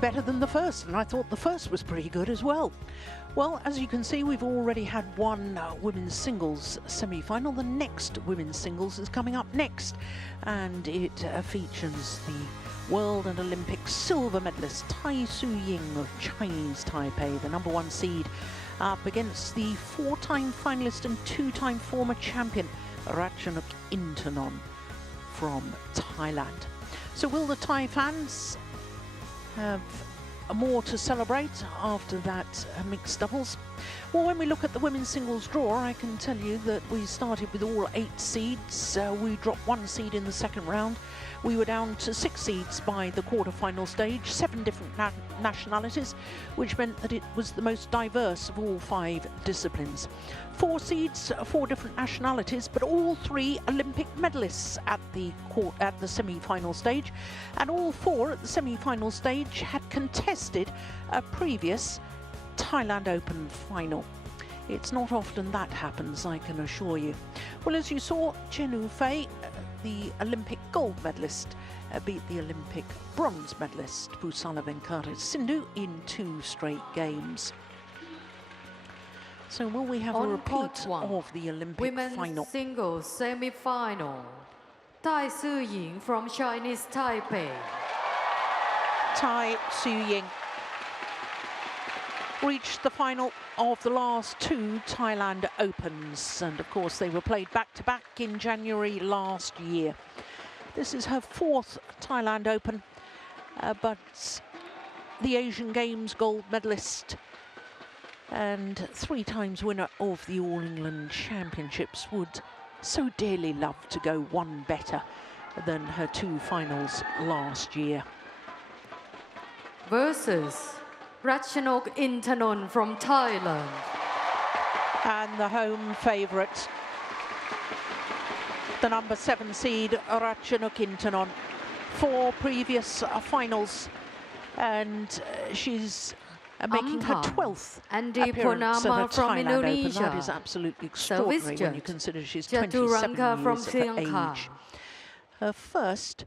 better than the first, and I thought the first was pretty good as well. Well, as you can see, we've already had one women's singles semi-final. The next women's singles is coming up next, and it features the world and Olympic silver medalist Tai Tzu Ying of Chinese Taipei, the #1 seed, up against the 4-time finalist and 2-time former champion Ratchanok Intanon from Thailand. So will the Thai fans have more to celebrate after that mixed doubles? Well, when we look at the women's singles draw, I can tell you that we started with all 8 seeds. We dropped 1 seed in the second round. We were down to 6 seeds by the quarter-final stage, 7 different nationalities, which meant that it was the most diverse of all 5 disciplines. 4 seeds, 4 different nationalities, but all 3 Olympic medalists at the semi-final stage, and all 4 at the semi-final stage had contested a previous Thailand Open final. It's not often that happens, I can assure you. Well, as you saw, Chen Yufei, the Olympic gold medalist, beat the Olympic bronze medalist Pusala Venkata Sindhu in 2 straight games. So will we have a repeat of the Olympic women's final? Singles semi-final. Tai Tzu Ying from Chinese Taipei. Tai Tzu Ying reached the final of the last 2 Thailand Opens, and of course they were played back-to-back in January last year. This is her 4th Thailand Open, but the Asian Games gold medalist and 3 times winner of the All England Championships would so dearly love to go one better than her 2 finals last year. Versus Ratchanok Intanon from Thailand. And the home favourite, the #7 seed Ratchanok Intanon, 4 previous finals, and she's making her 12th appearance at a Thailand Open. That is absolutely extraordinary when you consider she's 27 years of age. Her first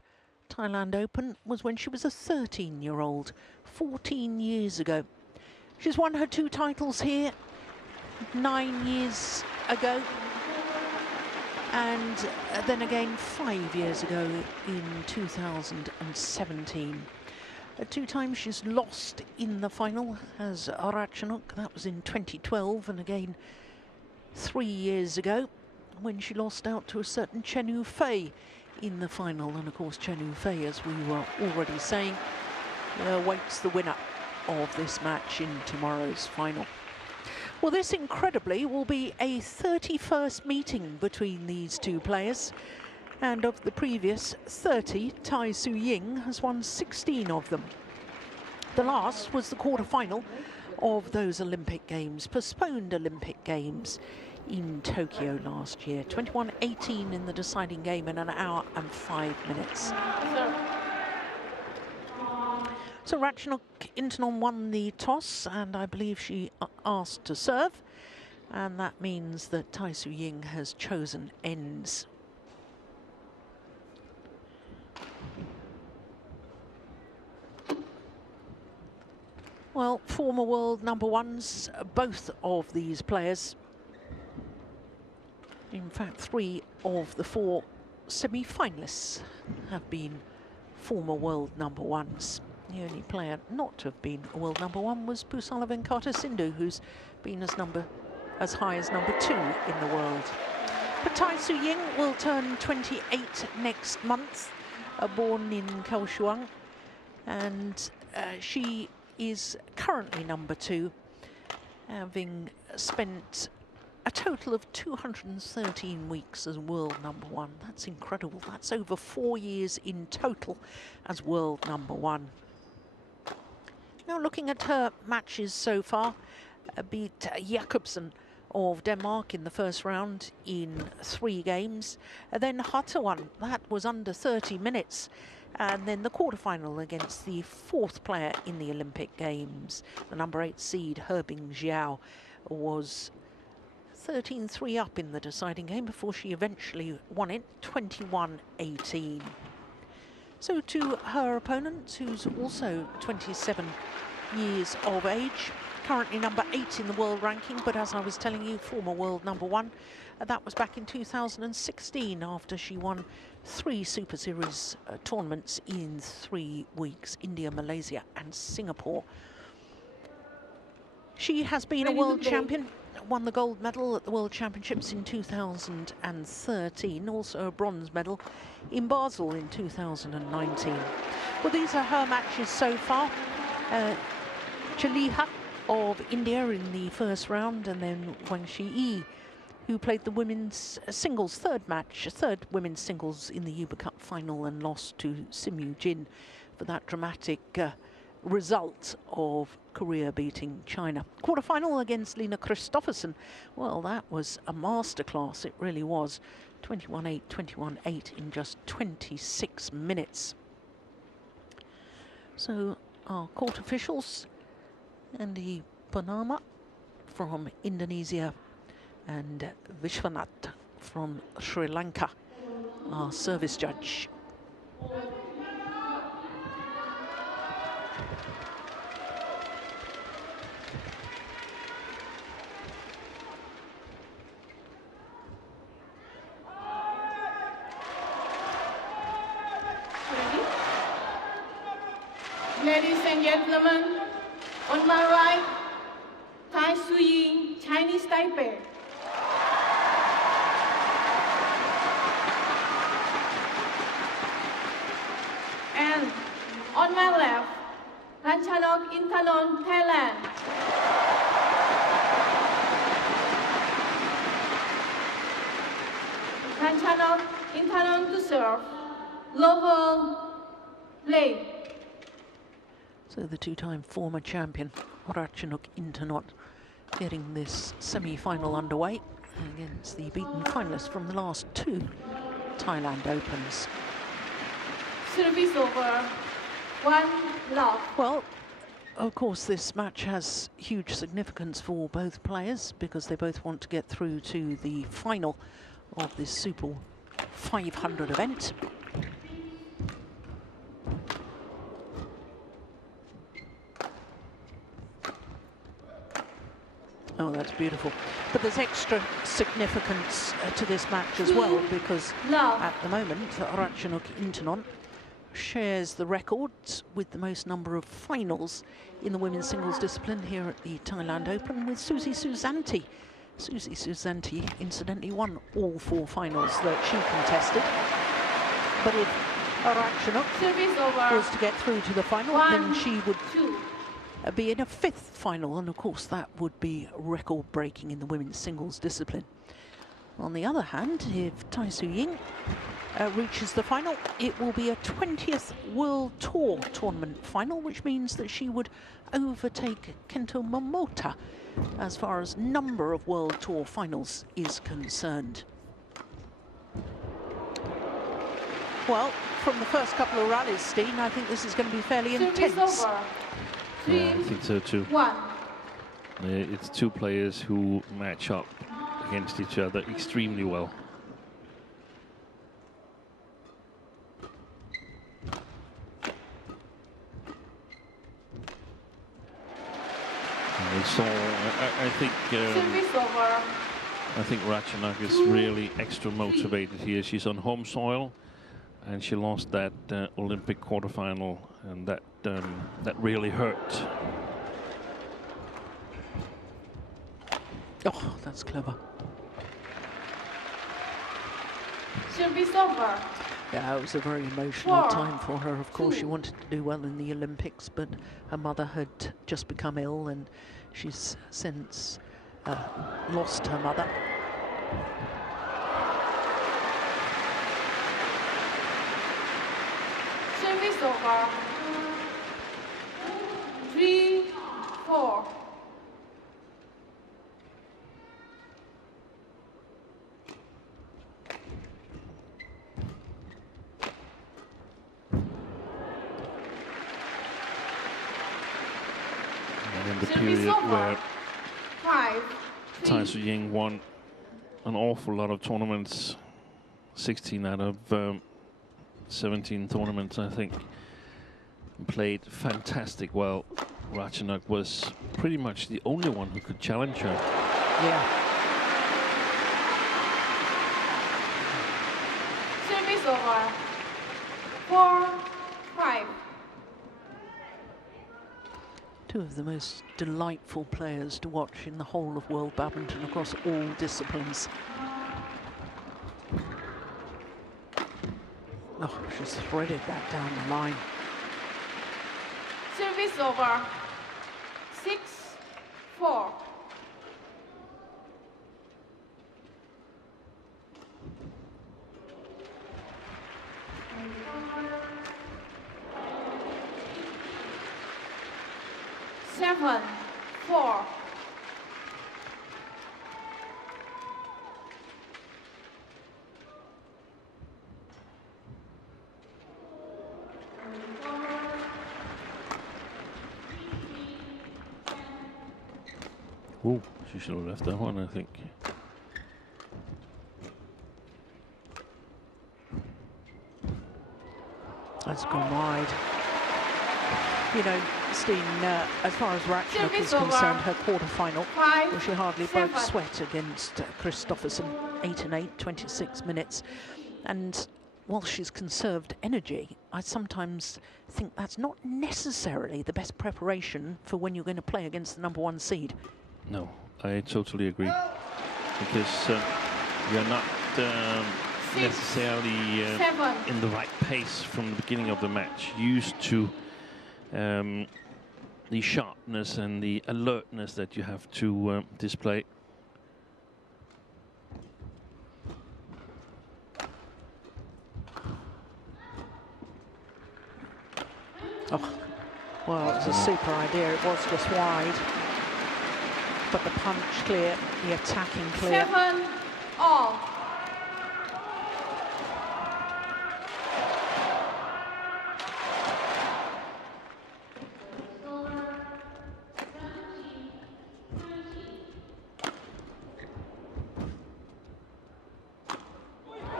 Thailand Open was when she was a 13-year-old, 14 years ago. She's won her 2 titles here 9 years ago, and then again 5 years ago in 2017. 2 times she's lost in the final as Ratchanok. That was in 2012, and again 3 years ago when she lost out to a certain Chen Yufei in the final. And of course Chen Yufei, as we were already saying, awaits the winner of this match in tomorrow's final. Well, this incredibly will be a 31st meeting between these 2 players, and of the previous 30, Tai Tzu Ying has won 16 of them. The last was the quarter-final of those Olympic Games, postponed Olympic Games in Tokyo last year. 21-18 in the deciding game in 1 hour and 5 minutes. So Ratchanok Intanon won the toss, and I believe she asked to serve, and that means that Tai Tzu Ying has chosen ends. Well, former world #1s, both of these players. In fact, 3 of the 4 semi-finalists have been former world #1s. The only player not to have been a world #1 was Pusala Venkata Sindhu, who's been as high as #2 in the world. But Tai Tzu Ying will turn 28 next month, born in Kaohsiung, and she is currently #2, having spent a total of 213 weeks as world #1. That's incredible. That's over 4 years in total as world #1. Now, looking at her matches so far, beat Jakobsen of Denmark in the first round in 3 games. And then Hattawan, that was under 30 minutes. And then the quarterfinal against the 4th player in the Olympic Games, the #8 seed Herbing Jiao, was 13-3 up in the deciding game before she eventually won it 21-18. So to her opponent, who's also 27 years of age, currently number 8 in the world ranking, but as I was telling you, former world number 1. That was back in 2016 after she won 3 Super Series tournaments in 3 weeks, India, Malaysia and Singapore. She has been a world champion, won the gold medal at the World Championships in 2013, also a bronze medal in Basel in 2019. Well, these are her matches so far. Chaliha of India in the first round, and then Wang Shi, who played the women's singles third women's singles in the Uber Cup final and lost to Simu Jin for that dramatic result of Korea beating China. Quarterfinal against Lena Kristoffersen. Well, that was a masterclass, it really was. 21-8, 21-8 in just 26 minutes. So our court officials, Andy Panama from Indonesia and Vishwanath from Sri Lanka, our service judge. Ladies and gentlemen, on my right, Tai Tzu Ying, Chinese Taipei. And on my left, Ratchanok Intanon, Thailand. Ratchanok Intanon to serve, Global Lane. So the two-time former champion, Ratchanok Intanon, getting this semi-final underway against the beaten finalists from the last 2 Thailand Opens. Service over, 1 love. Well, of course, this match has huge significance for both players because they both want to get through to the final of this Super 500 event. Oh, that's beautiful. But there's extra significance to this match as well, because at the moment, Ratchanok Intanon shares the record with the most number of finals in the women's singles discipline here at the Thailand Open with Susie Susanti. Susie Susanti, incidentally, won all 4 finals that she contested. But if Ratchanok was to get through to the final, then she would be in a 5th final, and of course that would be record-breaking in the women's singles discipline. On the other hand, if Tai Tzu Ying reaches the final, it will be a 20th World Tour tournament final, which means that she would overtake Kento Momota as far as number of World Tour finals is concerned. Well, from the first couple of rallies, Steen, I think this is going to be fairly intense. Yeah, I think so too. 1. It's 2 players who match up against each other extremely well. So I think Ratchanok is really extra motivated here. She's on home soil, and she lost that Olympic quarterfinal, and that really hurt. Oh, that's clever. Service over. Yeah, it was a very emotional time for her. Of course, she wanted to do well in the Olympics, but her mother had just become ill, and she's since lost her mother. Service over. 3-4. In the period where 5-3. Tai Tzu Ying won an awful lot of tournaments, 16 out of 17 tournaments, I think. Played fantastic well. Ratchanok was pretty much the only one who could challenge her. Yeah. Service over. 4-5. Two of the most delightful players to watch in the whole of world badminton across all disciplines. Oh, she's threaded that down the line. Service over. 6-4. Seven, 4. Oh, she should have left that one, I think. That's gone wide. You know, Steen, as far as Ratchanok is concerned, her quarter-final, well, she hardly broke sweat against Christopherson, 8-8, 26 minutes. And while she's conserved energy, I sometimes think that's not necessarily the best preparation for when you're going to play against the #1 seed. No, I totally agree. Because you're not necessarily in the right pace from the beginning of the match. Used to the sharpness and the alertness that you have to display. Oh, well, it was a super idea. It was just wide. But the punch clear, the attacking clear. 7-all.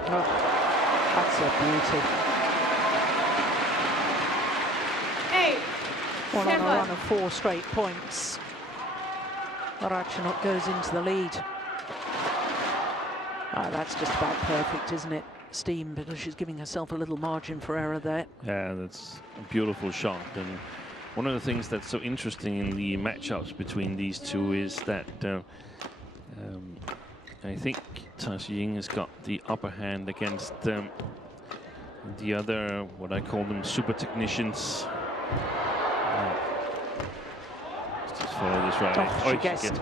Oh, that's a beauty. 8, Well, on a 7. run of 4 straight points, Ratchanok goes into the lead. Oh, that's just about perfect, isn't it, Steam? Because she's giving herself a little margin for error there. Yeah, that's a beautiful shot. And one of the things that's so interesting in the matchups between these two is that I think Tai Tzu Ying has got the upper hand against the other, what I call them, super technicians. Let's just follow this right. Oh, she guessed.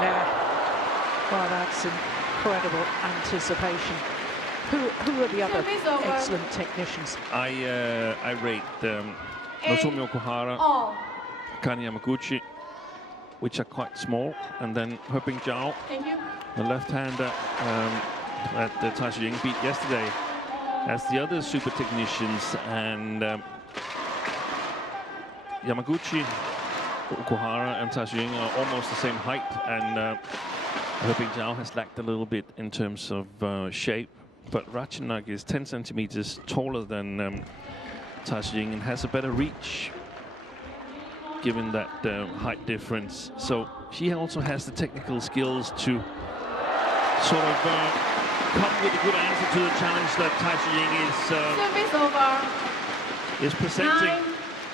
Yeah. Well, that's incredible anticipation. Who are the other excellent technicians? I rate Nozomi Okuhara, All. Kani Yamaguchi, which are quite small, and then Heping Zhao, Thank you. the left-hander that Tai Tzu Ying beat yesterday, as the other super technicians. And Yamaguchi, Okuhara and Tai Tzu Ying are almost the same height, and Heping Zhao has lacked a little bit in terms of shape, but Ratchanok is 10 centimeters taller than Tai Tzu Ying and has a better reach, given that height difference. So she also has the technical skills to sort of come with a good answer to the challenge that Tai Tzu Ying is presenting.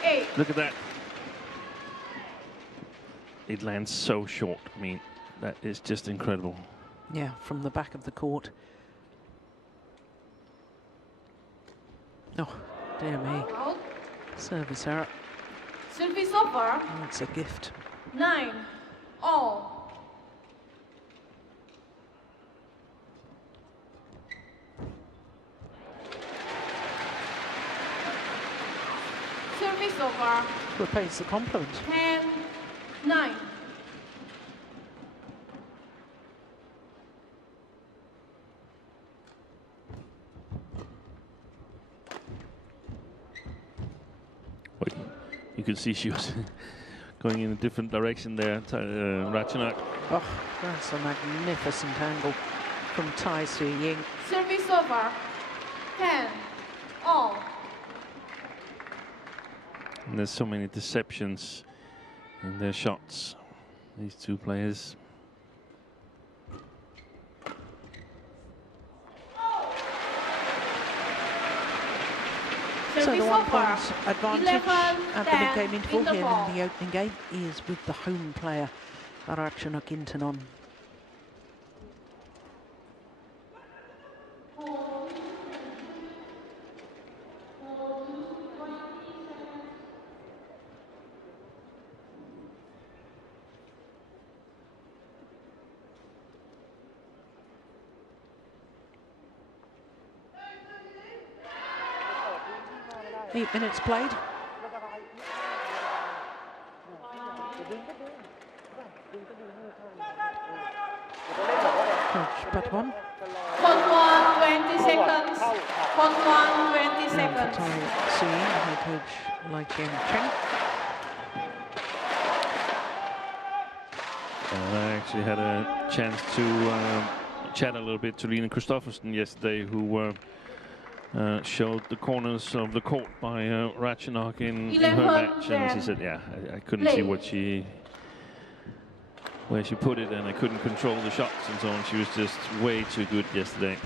9-8. Look at that. It lands so short. I mean, that is just incredible. Yeah, from the back of the court. Oh, dear me. Out. Service error. Service over. That's a gift. 9-all. Service over. Repays the compliment. 10-9. You can see she was going in a different direction there, Ratchanok. Oh, that's a magnificent angle from Tai Tzu Ying. Service over. 10 all. And there's so many deceptions in their shots, these two players. So the Service 1 over. point advantage 11, at the 10 mid-game interval in the here ball. in the opening game is with the home player, Ratchanok Intanon. Eight minutes played. Coach Badwan. Court 1, 20 seconds. Court 1, 20 And for seconds. Tai Tzu Ying, head coach Lai Cheng. I actually had a chance to chat a little bit to Line Kristoffersen yesterday, who showed the corners of the court by Ratchanok in her 11, match, and she 10. said, yeah, I couldn't see where she put it, and I couldn't control the shots and so on. She was just way too good yesterday.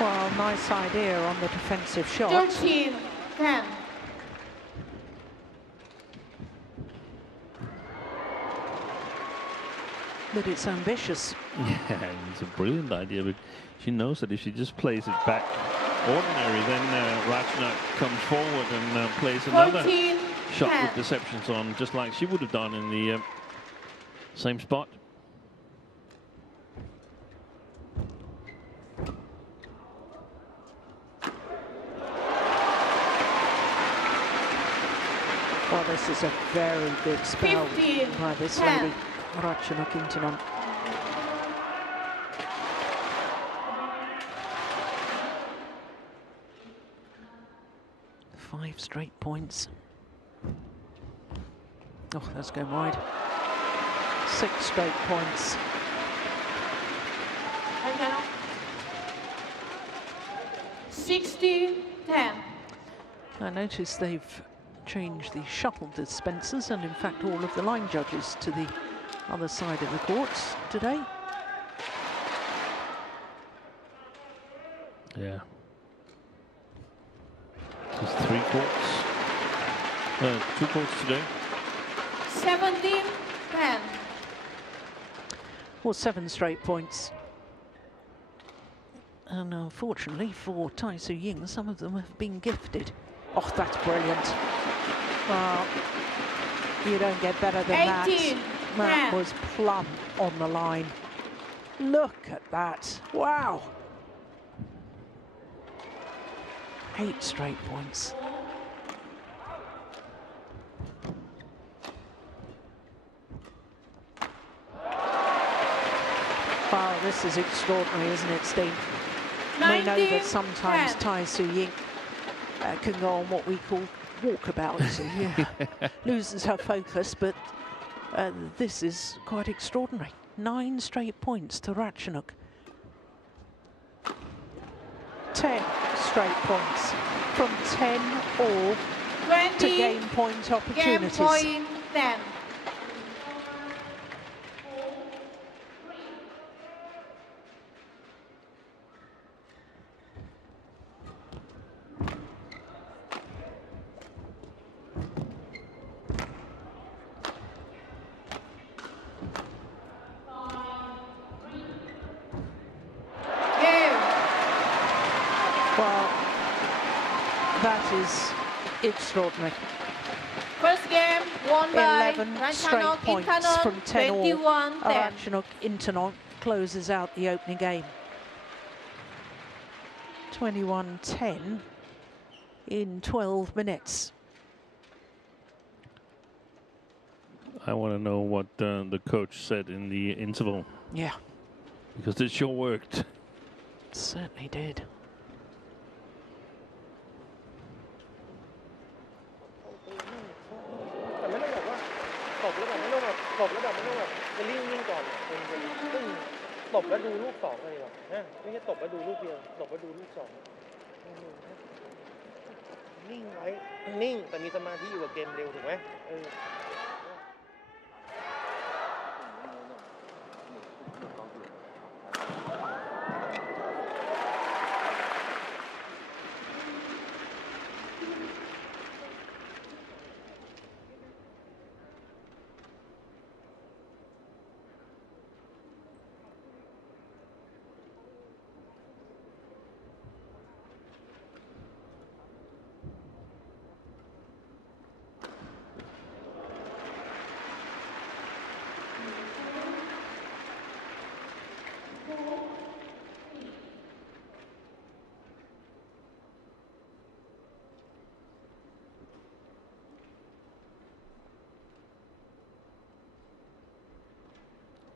Well, nice idea on the defensive shot. 13, 10. But it's ambitious. Yeah, it's a brilliant idea, but she knows that if she just plays it back ordinary, then Ratchanok comes forward and plays another 14, shot 10. with deceptions on, just like she would have done in the same spot. Well, this is a very good spell 15, by this 10. lady, Ratchanok Intanon. Five straight points. Oh, that's going wide. 6 straight points. Ratchanok. 16, 10. I notice they've changed the shuttle dispensers and in fact all of the line judges to the other side of the courts today. Yeah. There's 3 courts. 2 courts today. 17, 10. Well, 7 straight points. And unfortunately for Tai Tzu Ying, some of them have been gifted. Oh, that's brilliant. Well, you don't get better than 18, that. That 10. was plumb on the line. Look at that. Wow. 8 straight points. Wow, this is extraordinary, isn't it, Steve? We know 19, that sometimes 10. Tai Tzu Ying can go on what we call walkabouts and loses her focus, but this is quite extraordinary. 9 straight points to Ratchanok. 10 straight points from 10 all 20, to game point game opportunities. point, 10. Game. Well, that is extraordinary. First game won by 11 straight Ratchanok points Intanon, from 10 all. 21, 10. Ratchanok Intanon closes out the opening game. 21-10 in 12 minutes. I want to know what the coach said in the interval. Yeah. Because it sure worked. Certainly did.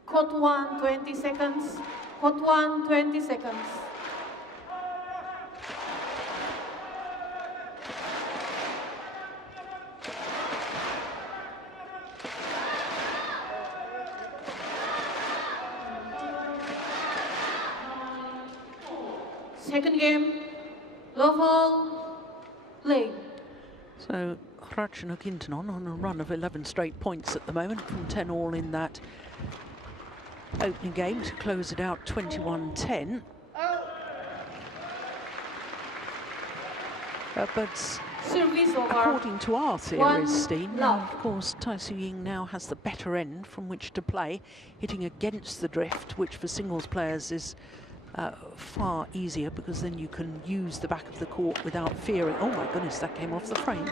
Court 1, 20 seconds. Court 1, 20 seconds. Second game, level play. So Ratchanok Intanon on a run of 11 straight points at the moment from 10 all in that opening game to close it out 21-10. But Service over. according to our One theories, Steve, love. of course, Tai Tzu Ying now has the better end from which to play, hitting against the drift, which for singles players is far easier because then you can use the back of the court without fearing. Oh my goodness, that came off the frame.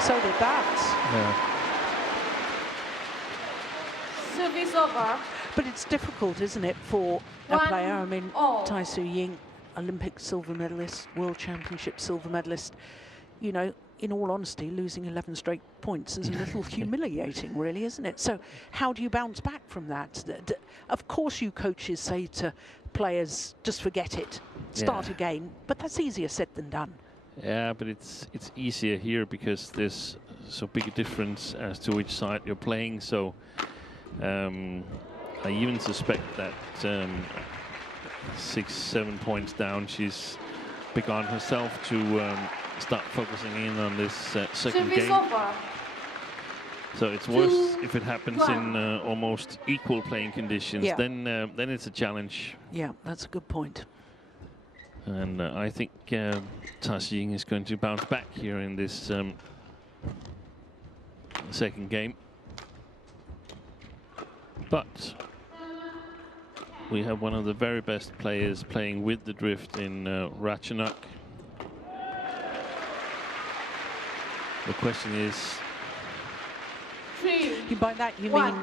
So did that. Service over. But it's difficult, isn't it, for a One player? I mean, all. Tai Tzu Ying, Olympic silver medalist, World Championship silver medalist. You know, in all honesty, losing 11 straight points is a little humiliating, really, isn't it? So how do you bounce back from that? Of course you coaches say to players, just forget it, start again, but that's easier said than done. Yeah, but it's easier here because there's so big a difference as to which side you're playing. So I even suspect that 6-7 points down, she's begun herself to start focusing in on this second Service game. over. So it's worse if it happens in almost equal playing conditions. Yeah. Then it's a challenge. Yeah, that's a good point. And I think Tai Tzu Ying is going to bounce back here in this second game. But we have one of the very best players playing with the drift in Ratchanok. The question is... By that you mean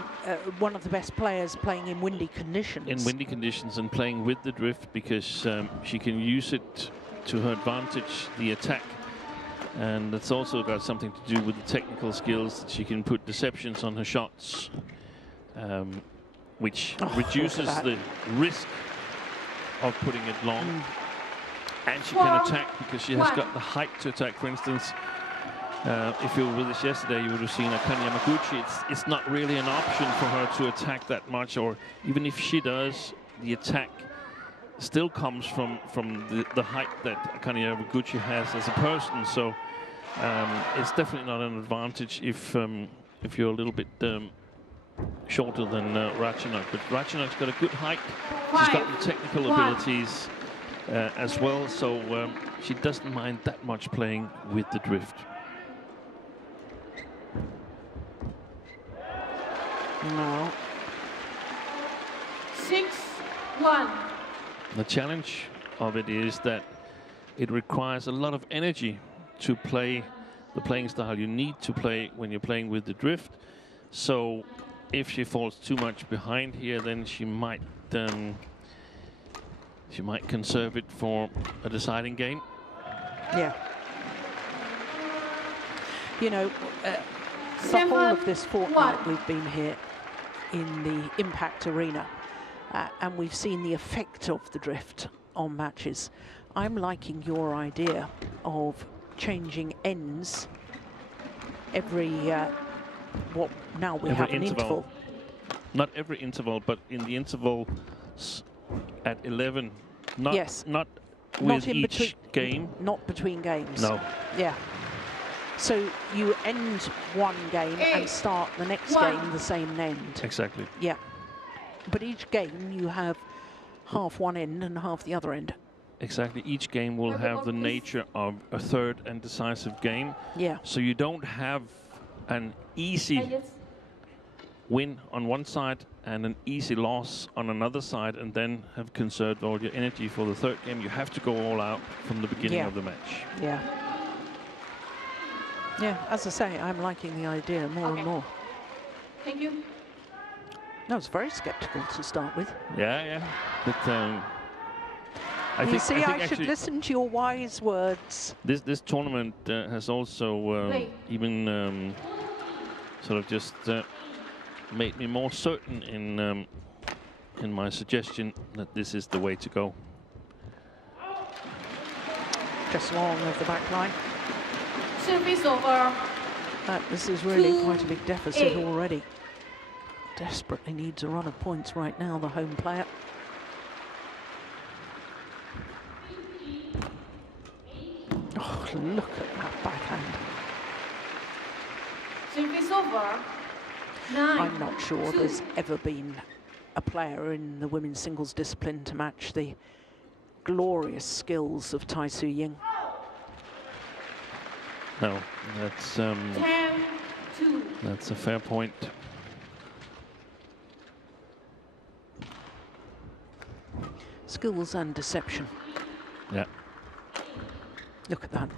one of the best players playing in windy conditions. In windy conditions and playing with the drift, because she can use it to her advantage, the attack. And it's also got something to do with the technical skills, that she can put deceptions on her shots, which reduces the risk of putting it long. And she can attack because she has got the height to attack. For instance, if you were with us yesterday, you would have seen Akane Yamaguchi. It's not really an option for her to attack that much, or even if she does, the attack still comes from the height that Akane Yamaguchi has as a person. So it's definitely not an advantage if you're a little bit shorter than Ratchanok. But Ratchanok's got a good height. She's got the technical abilities as well, so she doesn't mind that much playing with the drift. No. 6-1. The challenge of it is that it requires a lot of energy to play the playing style you need to play when you're playing with the drift. So if she falls too much behind here, then she might conserve it for a deciding game. Yeah. You know, the whole of this 7-1. fortnight we've been here in the Impact Arena, and we've seen the effect of the drift on matches. I'm liking your idea of changing ends every, now we have an interval. Not every interval, but in the interval at 11. Not, yes. Not with not in each game. Not between games. No. Yeah. So you end one game and start the next game the same end. Exactly. Yeah. But each game you have half one end and half the other end. Exactly. Each game will have the nature of a third and decisive game. Yeah. So you don't have an easy win on one side and an easy loss on another side, and then have conserved all your energy for the third game. You have to go all out from the beginning of the match. Yeah. Yeah, as I say, I'm liking the idea more and more. Thank you. I was very sceptical to start with. Yeah. But I should listen to your wise words. This tournament has also even sort of just made me more certain in my suggestion that this is the way to go. Just long of the back line. Service over. This is really quite a big deficit already. Desperately needs a run of points right now, the home player. Oh, look at that backhand. Service over. 9. I'm not sure there's ever been a player in the women's singles discipline to match the glorious skills of Tai Tzu Ying. No, that's 10-2. That's a fair point. Skills and deception. Yeah. Look at that.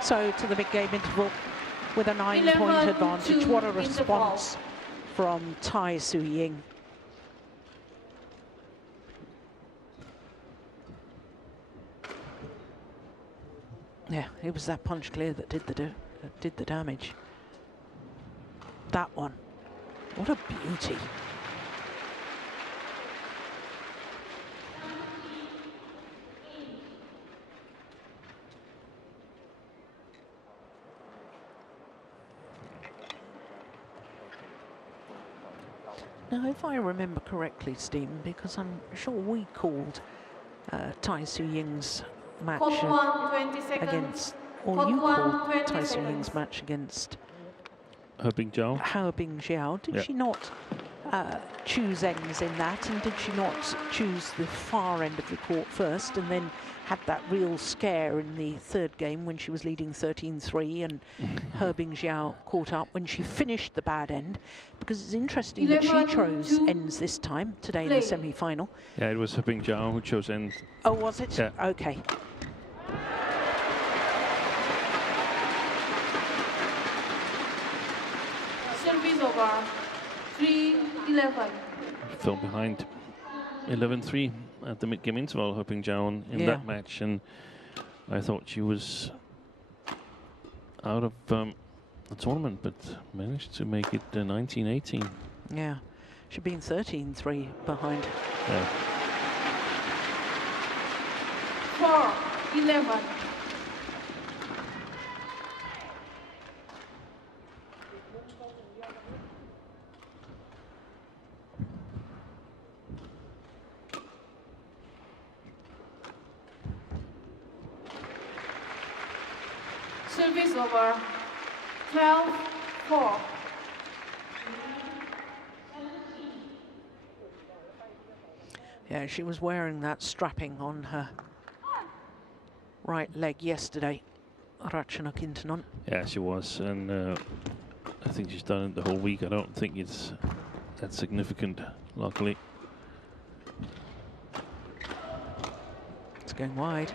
So to the big game interval with a 9-point advantage. What a response from Tai Tzu Ying. Yeah, it was that punch clear that did the damage. That one. What a beauty. Now, if I remember correctly, Stephen, because I'm sure we called Tai Tzu Ying's match against, or you called Tai Tzu Ying's match against Herbing Zhao. Herbing Zhao. Did she not choose ends in that, and did she not choose the far end of the court first, and then had that real scare in the third game when she was leading 13-3 and Herbing Zhao caught up when she finished the bad end? Because it's interesting that she chose ends this time, today in the semi-final. Yeah, it was Herbing Zhao who chose ends. Oh, was it? Yeah. Okay. Service over. 3-11. Fell behind 11-3 at the mid-game interval, Herbing Zhao in that match, and I thought she was out of the tournament, but managed to make it 19-18. Yeah, she'd been 13-3 behind. Yeah. 4-11. Service over. 12-4. Yeah, she was wearing that strapping on her right leg yesterday, Ratchanok Intanon. Yeah, she was, and I think she's done it the whole week. I don't think it's that significant, luckily. It's going wide.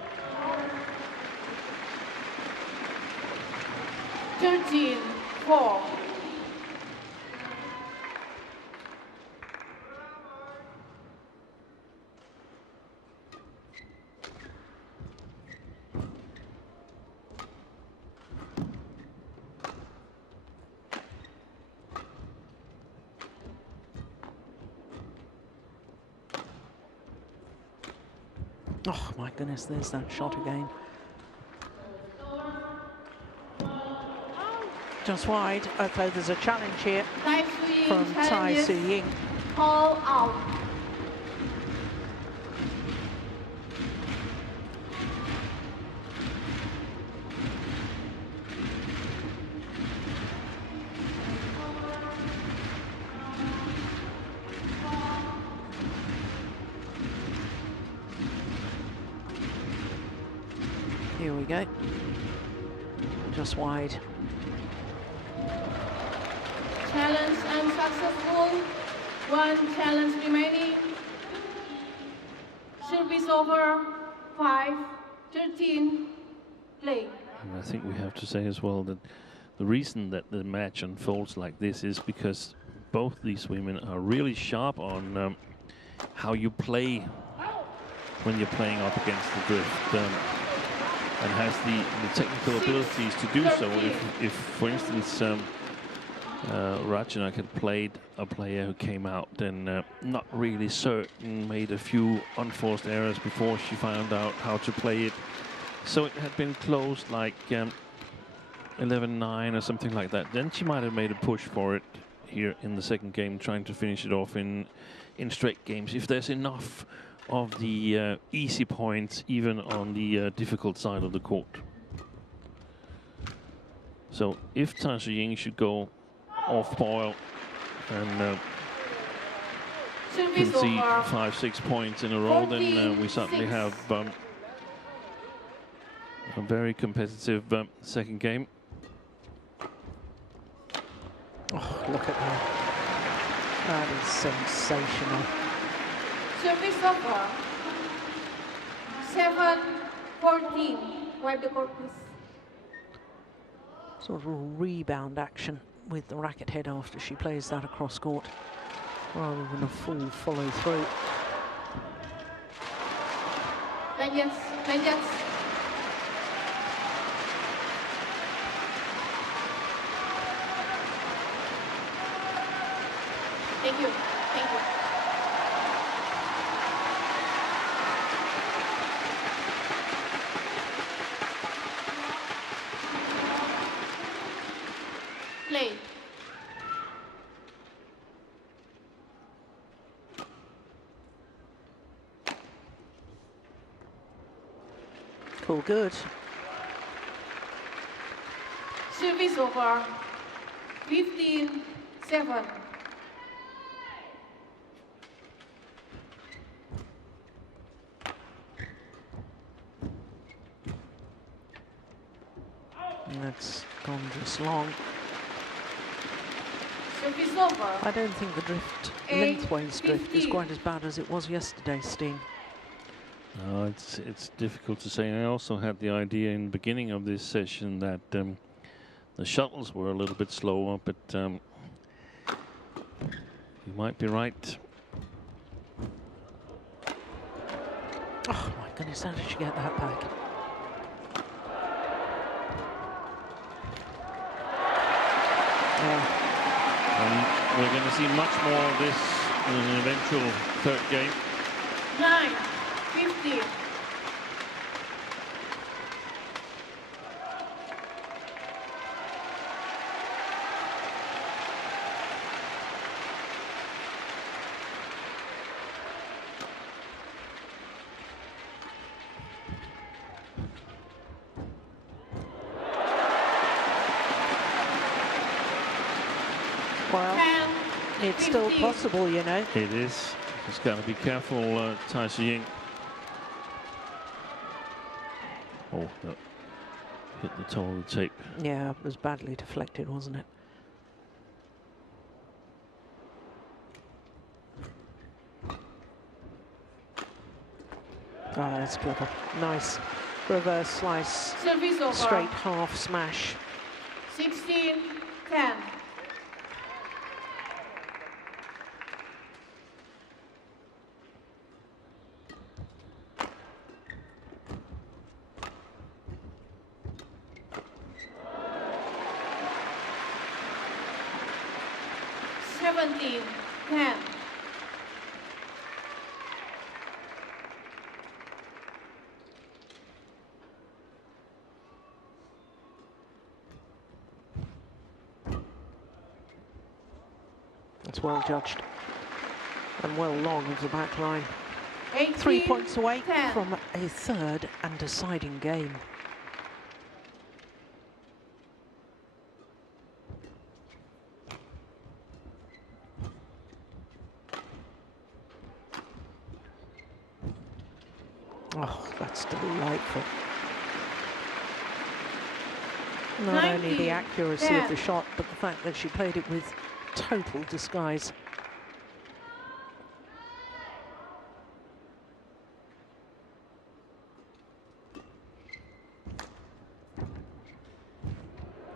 13-4. Oh my goodness, there's that shot again. Just wide. Okay, there's a challenge here from Tai Tzu Ying. All out. Here we go. Just wide. Challenge unsuccessful. One challenge remaining. Service over. 5-13. Play. And I think we have to say as well that the reason that the match unfolds like this is because both these women are really sharp on how you play when you're playing up against the drift. And has the technical abilities to do so. If for instance, Ratchanok had played a player who came out and not really certain, made a few unforced errors before she found out how to play it. So it had been close, like 11-9 or something like that. Then she might have made a push for it here in the second game, trying to finish it off in straight games. If there's enough of the easy points, even on the difficult side of the court. So if Tai Tzu Ying should go off boil and concede 5-6 points in a row, then we certainly have a very competitive second game. Oh, look at that. That is sensational. Service over. 7-14. Wipe the court, please. Sort of a rebound action with the racket head after she plays that across court, rather than a full follow through. Yes. Thank you. Thank you. Play. Cool, good. Service over. 15-7. That's gone just long. Service over. I don't think the drift, lengthways drift, is quite as bad as it was yesterday, Steen. It's difficult to say. I also had the idea in the beginning of this session that the shuttles were a little bit slower, but you might be right. Oh my goodness, how did she get that back? And we're going to see much more of this in an eventual third game. 9-15. Well, it's still possible, you know. It is. Just got to be careful, Tai Tzu Ying. Oh, no. Hit the toe of the tape. Yeah, it was badly deflected, wasn't it? Oh, that's clever. Nice reverse slice. Service over. Straight half smash. 16-10. well judged and well long of the back line. 18, 3 points away 10. from a third and deciding game. Oh, that's delightful. Not only the 19, accuracy 10. of the shot, but the fact that she played it with total disguise.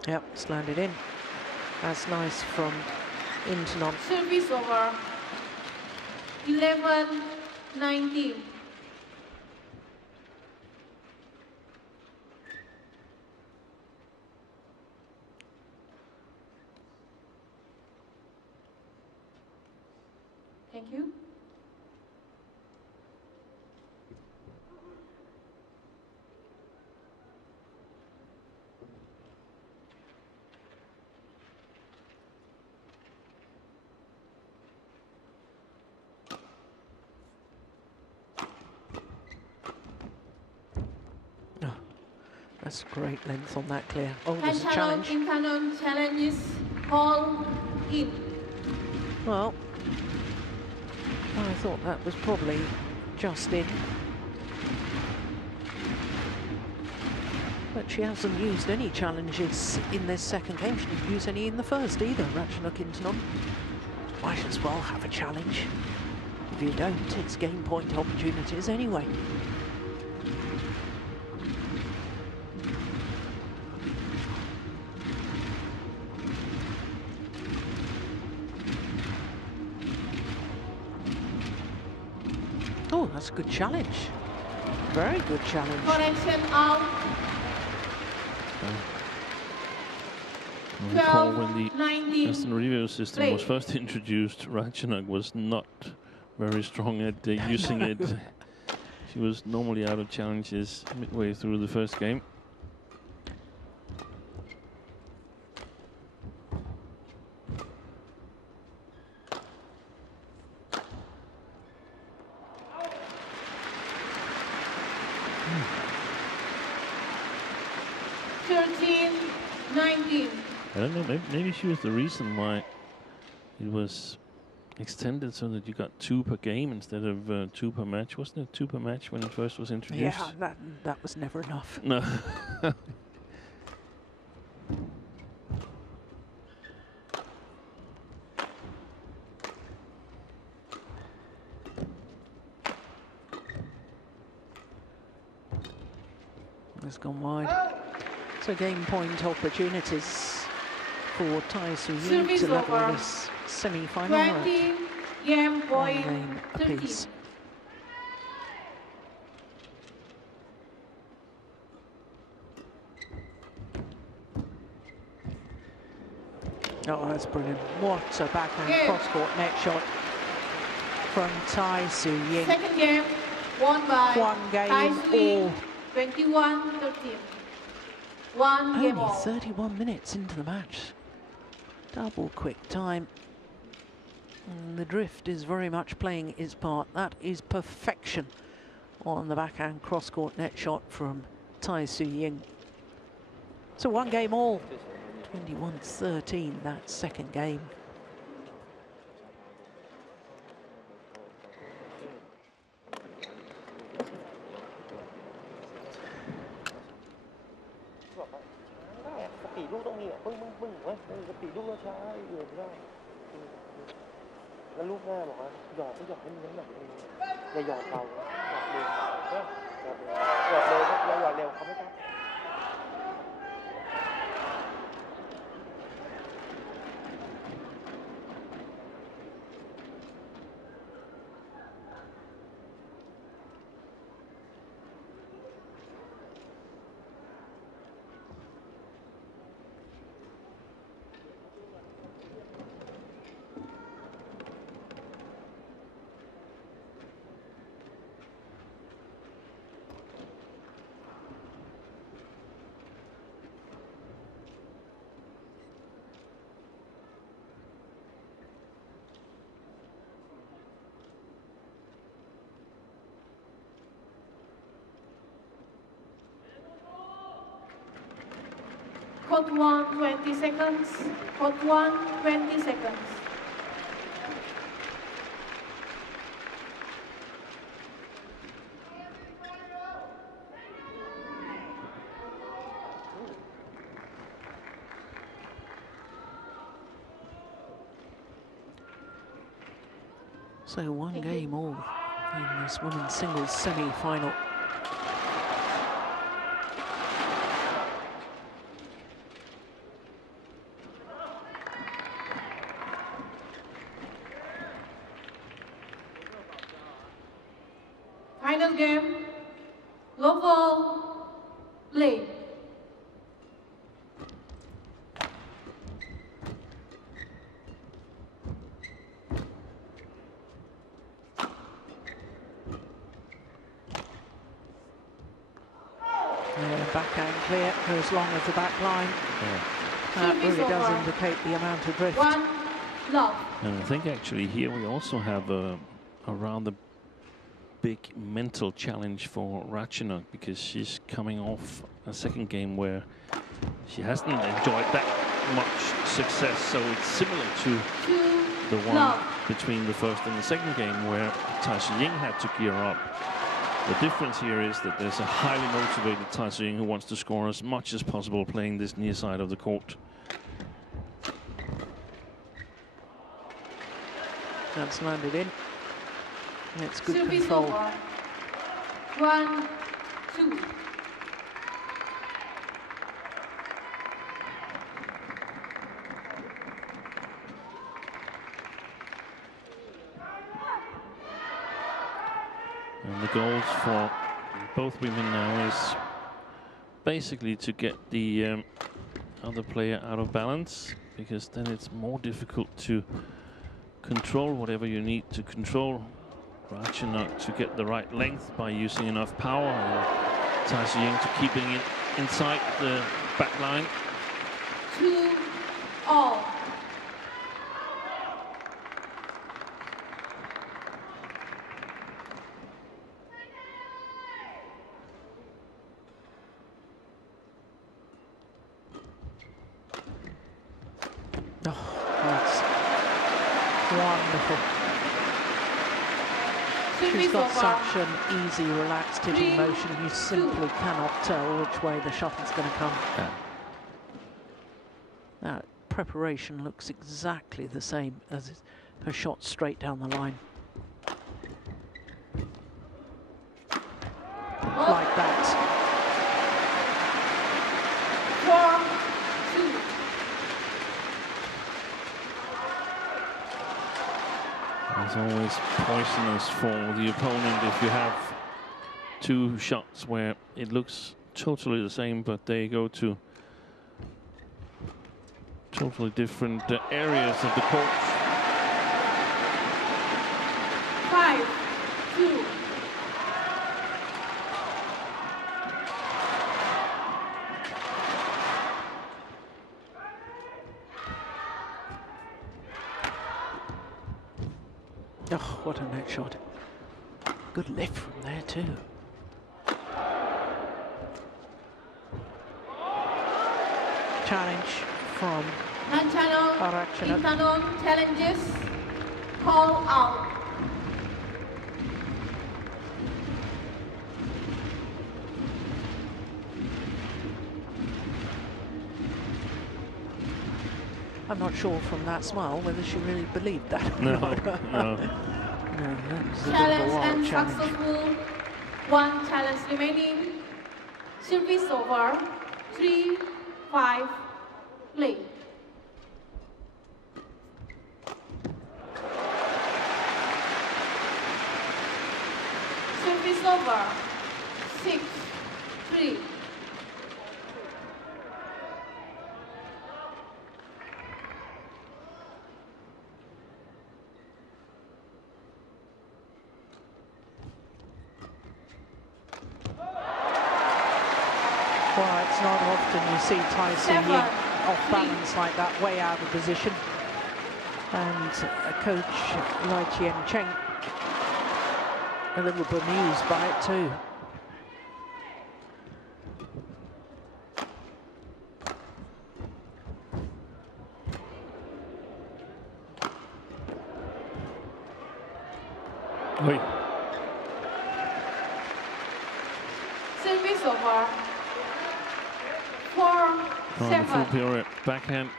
Yep, it's landed in. That's nice from Intanon. Service over. 11-19. Thank you. Oh, that's great length on that clear. Oh, there's a Ratchanok challenge. Intanon challenges call in. Well, I thought that was probably just in. But she hasn't used any challenges in this second game. She didn't use any in the first either, Ratchanok Intanon. Might as well have a challenge. If you don't, it's game point opportunities anyway. Oh, that's a good challenge. Very good challenge. Correction out. I recall when the 12-19. instant review system was first introduced, Ratchanok was not very strong at using it. She was normally out of challenges midway through the first game. I don't know, maybe she was the reason why it was extended so that you got 2 per game instead of 2 per match. Wasn't it 2 per match when it first was introduced? Yeah, that was never enough. No. It's gone wide. So game point opportunities for Tai Tzu Ying to level this semi-final at 20 game 1 point game 13. apiece. Oh, that's brilliant. What a backhand cross-court net shot from Tai Tzu Ying. Second game won by 1 Tai game Tzu Ying, all. 21-13. 1 game Only all. 31 minutes into the match. Double quick time. The drift is very much playing its part. That is perfection on the backhand cross-court net shot from Tai Tzu Ying. So 1 game all. 21-13, that second game. Court 1, 20 seconds. Court 1, 20 seconds. So one game all in this women's singles semi-final. Final game, low ball, play. Backhand clear for as long as the back line. Yeah. That really does indicate the amount of drift. 1, love. And I think actually here we also have a rather big mental challenge for Ratchanok, because she's coming off a second game where she hasn't enjoyed that much success. So it's similar to 2, the one love. between the first and the second game where Tai Tzu Ying had to gear up. The difference here is that there's a highly motivated Tai Tzu Ying who wants to score as much as possible playing this near side of the court. That's landed in. It's good Service control. over. 1, 2. And the goals for both women now is basically to get the other player out of balance, because then it's more difficult to control whatever you need to control. Ratchanok to get the right length by using enough power, and Tai Tzu Ying to keeping it inside the back line. 2, all. Oh, that's wonderful. She's got such an easy, relaxed hitting motion. You simply cannot tell which way the shuttle's going to come. Yeah. That preparation looks exactly the same as her shot straight down the line. Like that. 4, 2. It's always poisonous for the opponent if you have two shots where it looks totally the same, but they go to totally different areas of the court. 5, 2. Oh, what a net shot. Good lift from there too. Challenge from Ratchanok Ratchanok. Intanon challenges. Call out. I'm not sure from that smile whether she really believed that. No, no. No, that was a bit of a Challenge wild and challenge. successful. 1 challenge remaining. Service over. 3, 5. Play. Service over. 6, 3. Well, it's not often you see Tai Tzu Ying 7, off balance like that, way out of position. And coach Lai Chien-Cheng a little bemused by it too. Service over. On the full 4-7. period, backhand.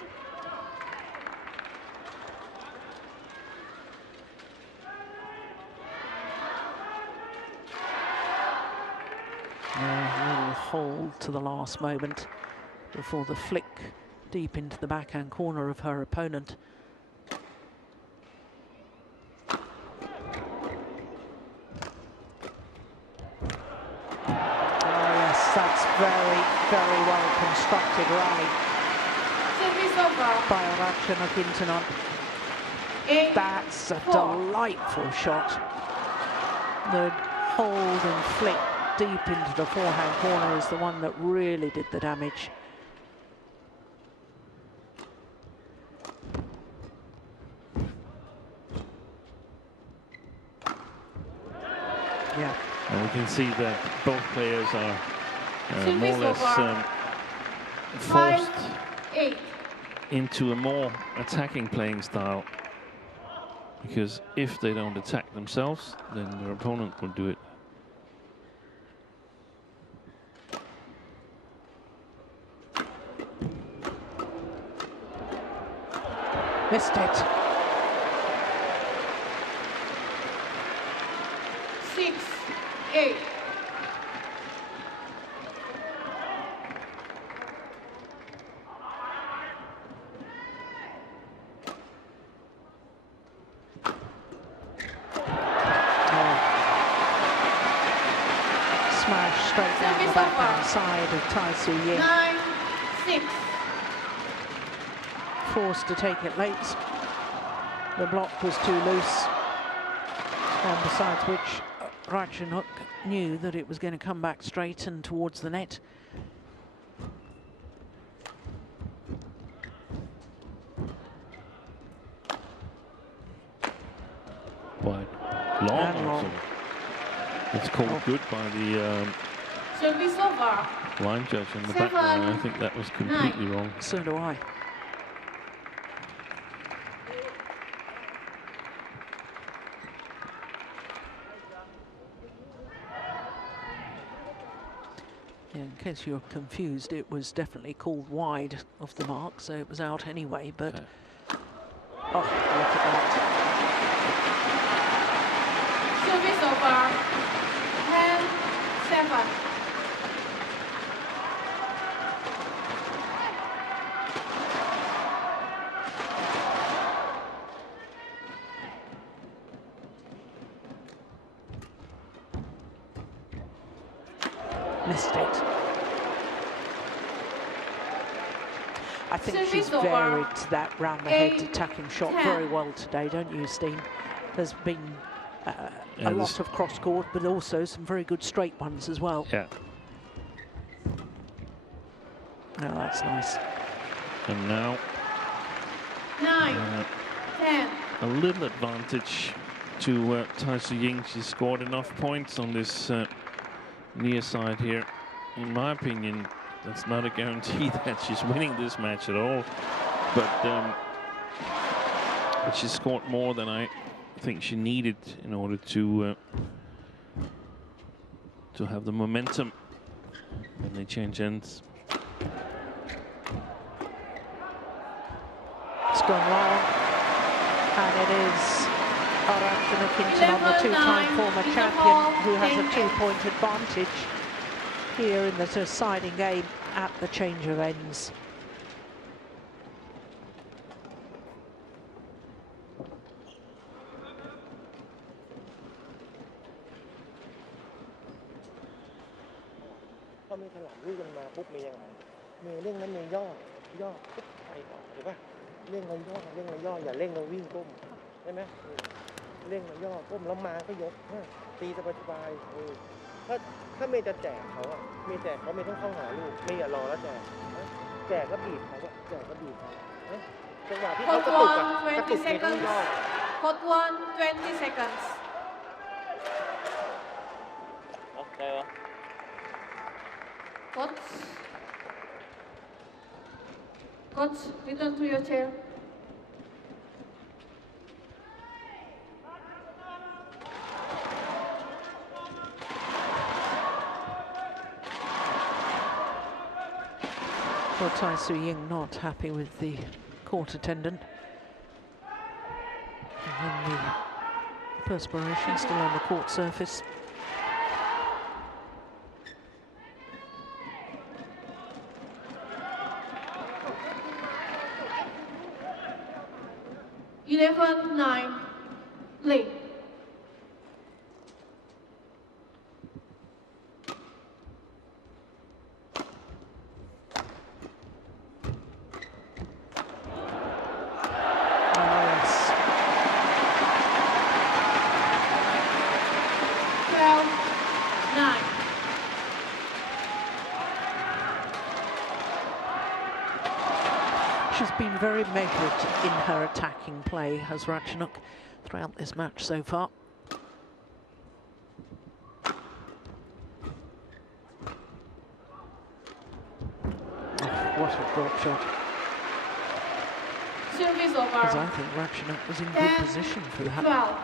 A little hold to the last moment before the flick deep into the backhand corner of her opponent. That's very, very well constructed rally Service over. by Ratchanok Intanon. 8-4. That's a delightful shot. The hold and flick deep into the forehand corner is the one that really did the damage. Yeah. And we can see that both players are more or less forced 5-8. into a more attacking playing style, because if they don't attack themselves, then their opponent will do it. Missed it. 6-8. Smash straight down the Service backhand over. side of Tai Tzu Ying. 9-6. Forced to take it late. The block was too loose. And besides which, Ratchanok knew that it was going to come back straight and towards the net. Wide. Long. And long. Also. It's called good by the Service over. line judge in the 7, back line. I think that was completely wrong. So do I. Yeah, in case you're confused, it was definitely called wide of the mark, so it was out anyway, but... Okay. Oh, look at that. Service over. 10-7. Missed it. I think Service she's over. varied that round the head 8, attacking shot 10. very well today, don't you, Steen? There's been a there's- lot of cross court, but also some very good straight ones as well. Yeah. Oh, that's nice. And now 9-10. a little advantage to Tai Tzu Ying. She scored enough points on this near side here. In my opinion, that's not a guarantee that she's winning this match at all. But she scored more than I think she needed in order to have the momentum when they change ends. It's gone long, and it is Ratchanok Intanon, the two-time 11-9 former in the champion, ball, who has a 10 two-point advantage here in the deciding game at the change of ends.พอมีถลำลูกกันมาปุ๊บมียังไงมีเร่งนั้นมีย่ปุ๊บไปก่อนเห็นป่ะเร่งแล้วย่ออย่าเร่งแล้ววิ่งก้มใช่ไหมเร่งแล้วย่อก้มแล้วมาก็ยกตีสบายๆถ้าเมย์จะแจกเขาอะเมย์แจกเขาเมย์ต้องเข้าหาลูกเมย์อย่ารอแล้วแจกก็บีบเขาอะแจกก็บีบเขาจังหวะที่เขากระตุกอะกระตุกเมย์ต้องย่อ Hot 1, 20 seconds. โอเค Coach. Coach, return to your chair. Well, Tai Tzu Ying not happy with the court attendant. And the perspiration still on the court surface. Eleven, 9, play. She's been very measured in her attacking play, has Ratchanok, throughout this match so far. Oh, what a drop shot. Service over. Because I think Ratchanok was in good position for that. 12.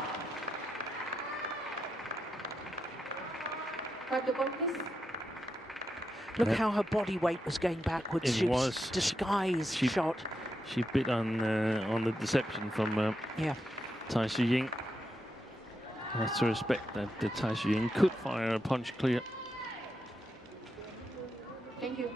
Cut the ball, please. Look how her body weight was going backwards. She was disguised shot. She bit on the deception from Tai Tzu Ying. Has to respect that Tai Tzu Ying could fire a punch clear. Thank you.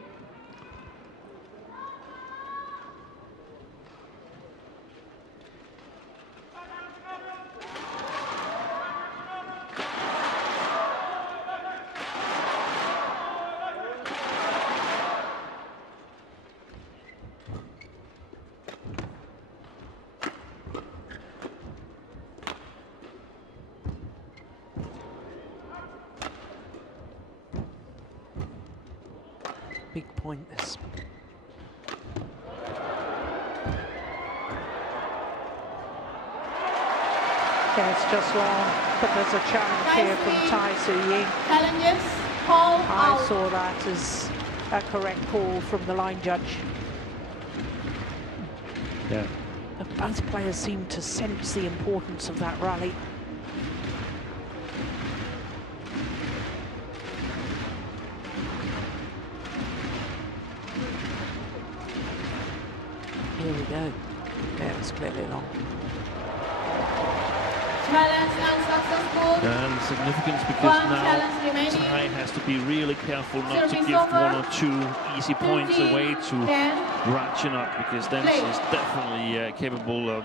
Big point this. Yeah, it's just long, but there's a challenge here from Tai Tzu Ying. Challenges, call I out. saw that as a correct call from the line judge. Yeah. But both players seem to sense the importance of that rally. Here we go. Yeah, it's clearly long. Challenge unsuccessful. And significance because One now challenge remaining. Tai has to be really careful not Service to give over. 1 or 2 easy points 15, away to 10. Ratchanok, because then Play. she's definitely capable of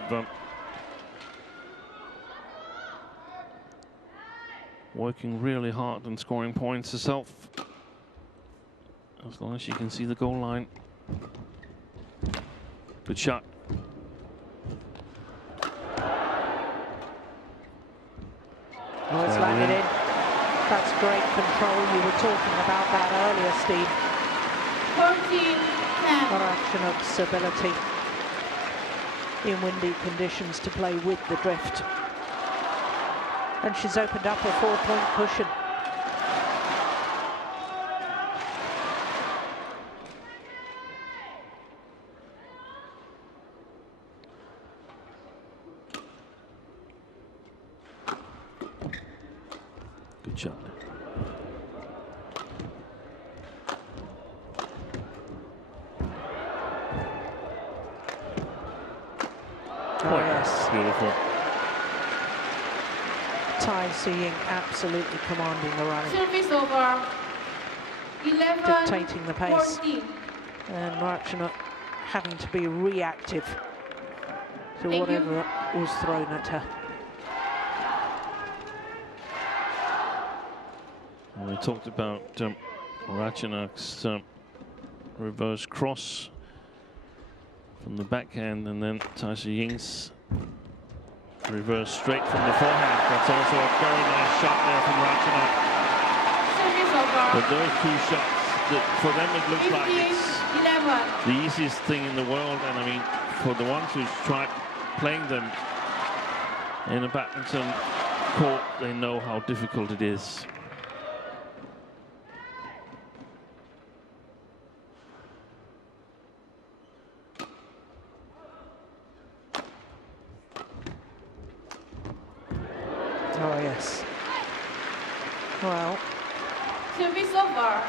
working really hard and scoring points herself, as long as she can see the goal line. Good shot. Oh, it's landed in. That's great control. You were talking about that earlier, Steve. 14, 10. Ratchanok's ability in windy conditions to play with the drift. And she's opened up a 4-point cushion. Good shot. Oh, yes. Beautiful. Tai Tzu Ying absolutely commanding the rally, Service over. 11, dictating the pace. 14. And Ratchanok having to be reactive to Thank you. whatever was thrown at her. Well, we talked about Ratchanok's reverse cross from the backhand, and then Tai Tzu Ying's reverse straight from the forehand. That's also a very nice shot there from Ratchanok. Service over. But those 2 shots, for them it looks like 15, it's 11. the easiest thing in the world, and I mean, for the ones who've tried playing them in a badminton court, they know how difficult it is. Oh, yes. Well, Service over.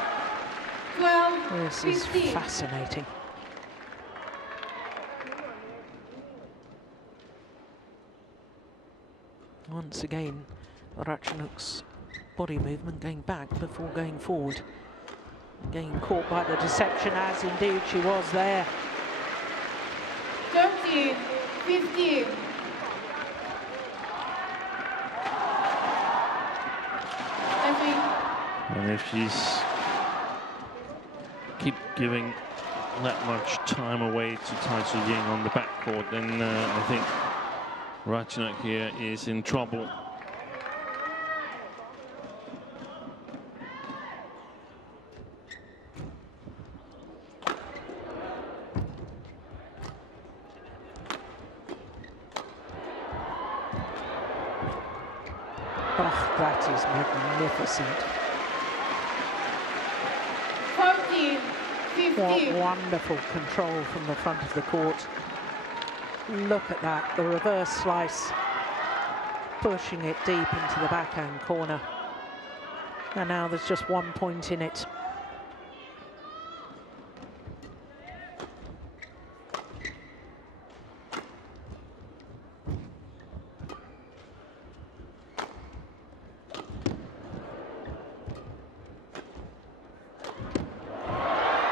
12, this is 15. fascinating. Once again, Ratchanok's body movement going back before going forward. Getting caught by the deception, as indeed she was there. 13, 15. And if she's keep giving that much time away to Tai Tzu Ying on the backcourt, then I think Ratchanok here is in trouble. Oh, that is magnificent. 14, 15. What wonderful control from the front of the court. Look at that, the reverse slice, pushing it deep into the backhand corner. And now there's just 1 point in it.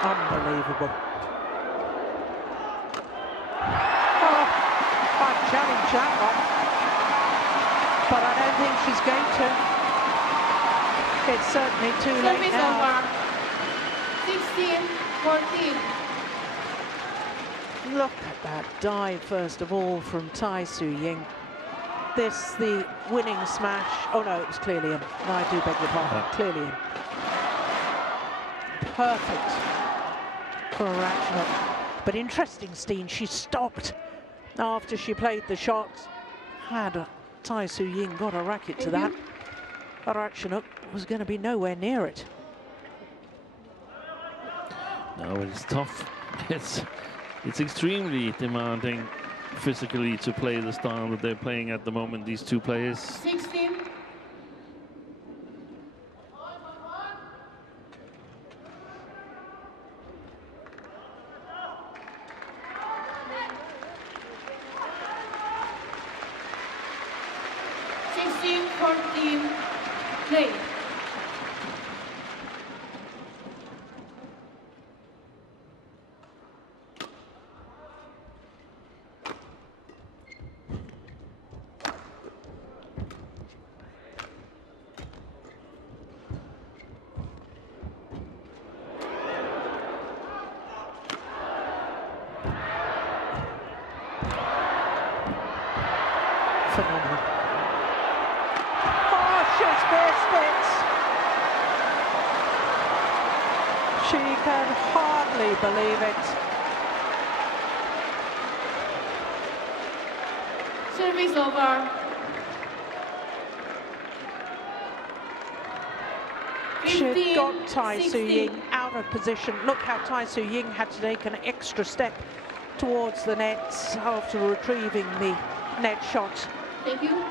Unbelievable. Oh, I'd challenge that one, but I don't think she's going to. It's certainly too late Service now. over. 16, 14. Look at that dive, first of all, from Tai Tzu Ying. This, the winning smash. Oh no, it was clearly in. No, I do beg your pardon. Clearly in. Perfect for Ratchanok. But interesting, Steen, she stopped after she played the shot. Had Tai Tzu Ying got a racket to that, Ratchanok was going to be nowhere near it. No, it's tough. It's extremely demanding physically to play the style that they're playing at the moment, these two players. 16. Play. Phenomenal. Oh, she's missed it. She can hardly believe it. Service over. She got Tai Tzu 16. Ying out of position. Look how Tai Tzu Ying had to take an extra step towards the nets after retrieving the net shot. Thank you.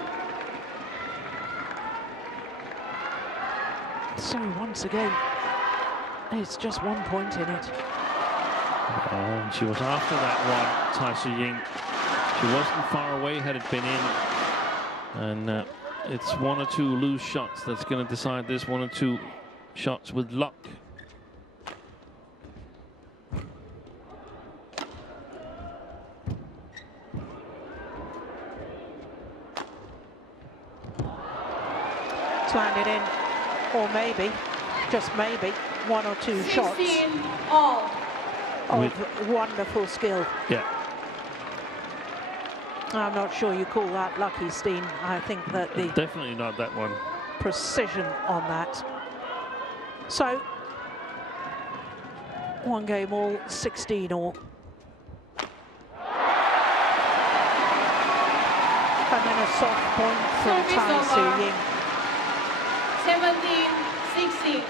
So once again, it's just 1 point in it. And she was after that one, Tai Tzu Ying. She wasn't far away had it been in. And it's one or two loose shots that's going to decide this, one or two shots with luck. Landed in, or maybe, just maybe, one or two 16 shots all. of wonderful skill. Yeah. I'm not sure you call that lucky, Steen. I think that the Definitely not that one. precision on that. So, 1 game all, 16 all. And then a soft point from Service Tai Tzu over. Ying. 17, 16.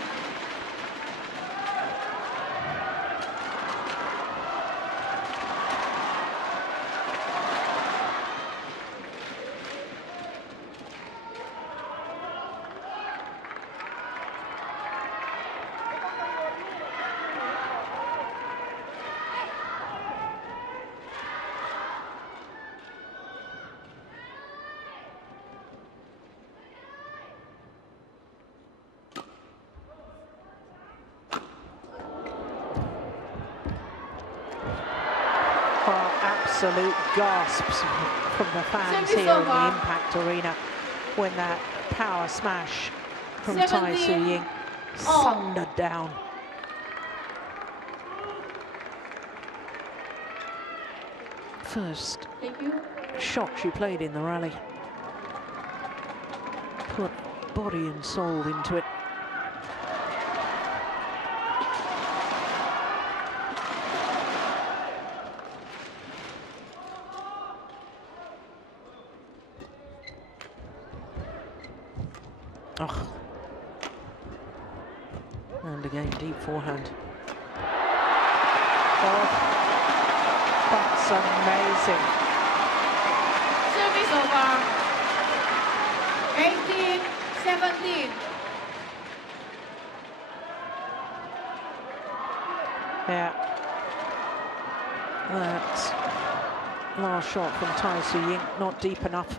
absolute gasps from the fans Service here in the over. Impact Arena when that power smash from Tai Tzu 17 Ying all. thundered down. First Thank you. shot she played in the rally. Put body and soul into it. Oh. And again, deep forehand. Oh, that's amazing. Service over. 18-17. Yeah. That last shot from Tai Tzu Ying, not deep enough,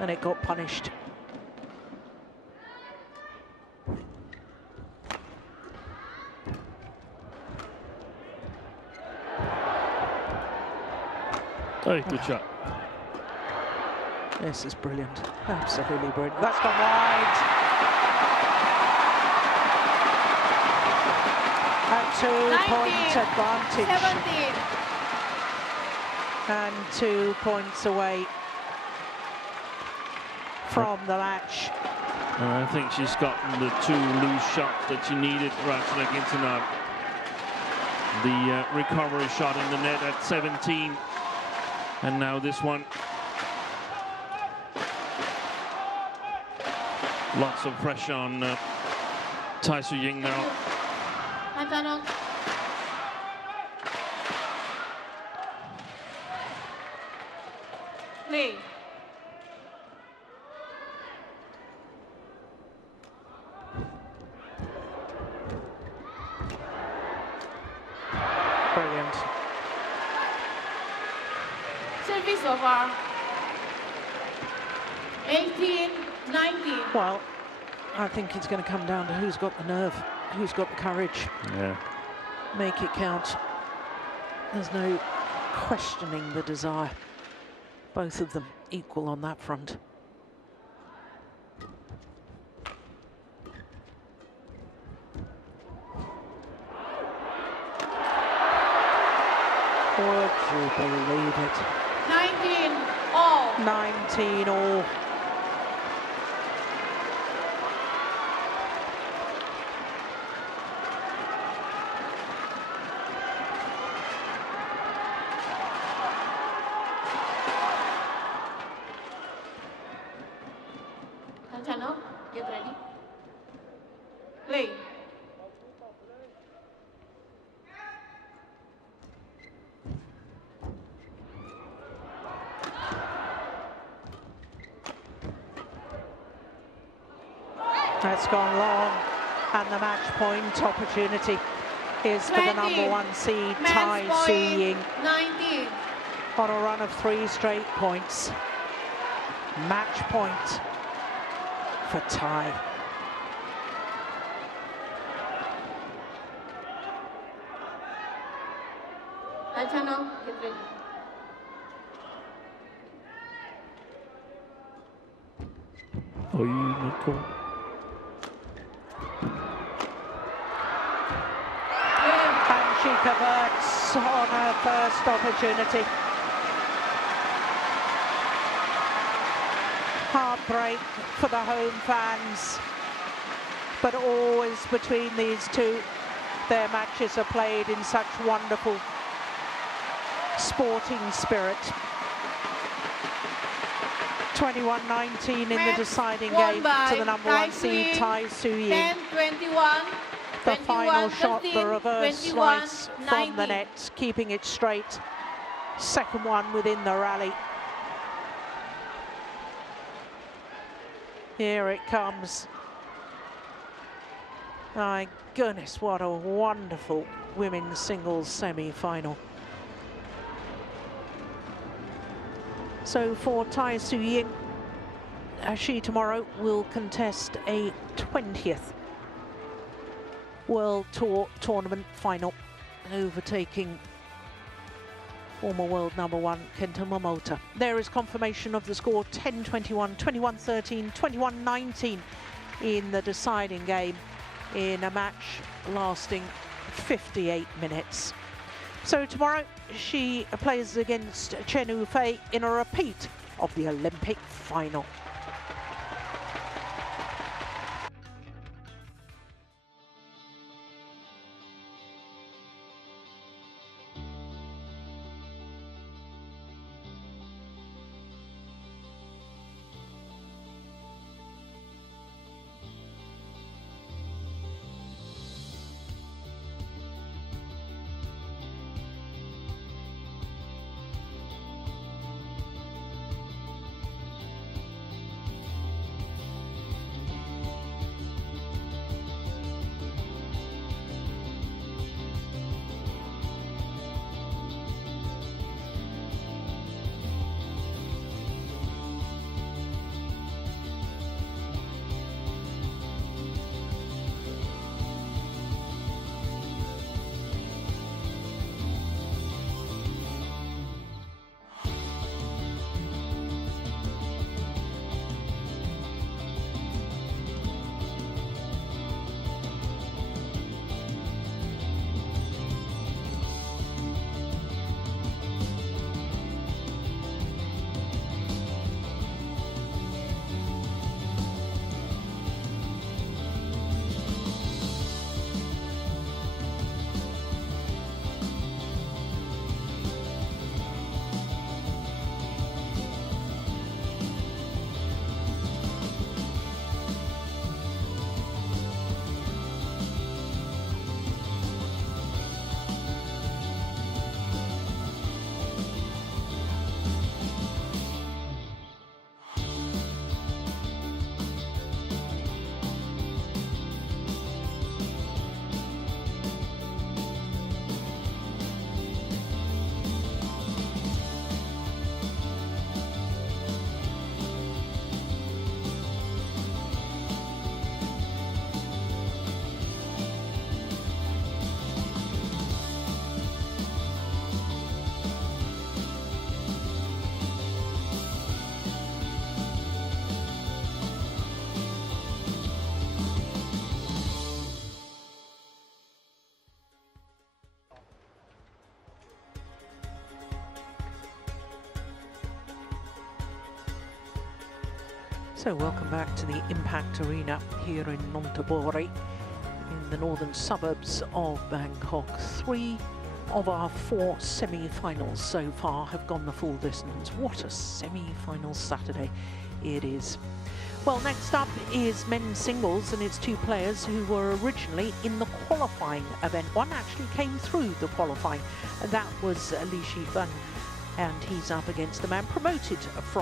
and it got punished. Oh, good shot. This is brilliant, absolutely brilliant. That's gone wide. A 2-point advantage. 17. And 2 points away from the match. I think she's gotten the 2 loose shots that she needed, Ratchanok Intanon. The recovery shot in the net at 17. And now this one. Lots of pressure on Tai Tzu Ying now. Ratchanok. Play. Brilliant. Service over. 18-19. Well, I think it's going to come down to who's got the nerve, who's got the courage. Yeah. Make it count. There's no questioning the desire. Both of them equal on that front. Would you believe it? 19 all. 19 all. Ratchanok, get ready. Play. That's gone long, and the match point opportunity is for the 20. #1 seed, Tai Match Tzu point, Ying, 19. on a run of 3 straight points. Match point for Tai. Ratchanok, get ready. Oh, you Nicole. And she converts on her first opportunity. Heartbreak for the home fans, but always between these two, their matches are played in such wonderful sporting spirit. 21-19 in the Match deciding won game by to the Tai #1 Tzu seed, Ying, Tai Tzu Ying. 10-21. The final shot, the 21-13, reverse slice from the 21-19. net, keeping it straight. Second one within the rally. Here it comes. My goodness, what a wonderful women's singles semi-final. So for Tai Tzu Ying, she tomorrow will contest a 20th World Tour tournament final, overtaking former world #1 Kenta Momota. There is confirmation of the score: 10-21, 21-13, 21-19 in the deciding game in a match lasting 58 minutes. So tomorrow she plays against Chen Yufei in a repeat of the Olympic final. So welcome back to the Impact Arena here in Nonthaburi in the northern suburbs of Bangkok. 3 of our 4 semi-finals so far have gone the full distance. What a semi-final Saturday it is. Well, next up is men's singles, and it's 2 players who were originally in the qualifying event. One actually came through the qualifying, and that was Li Shifan, and he's up against the man promoted from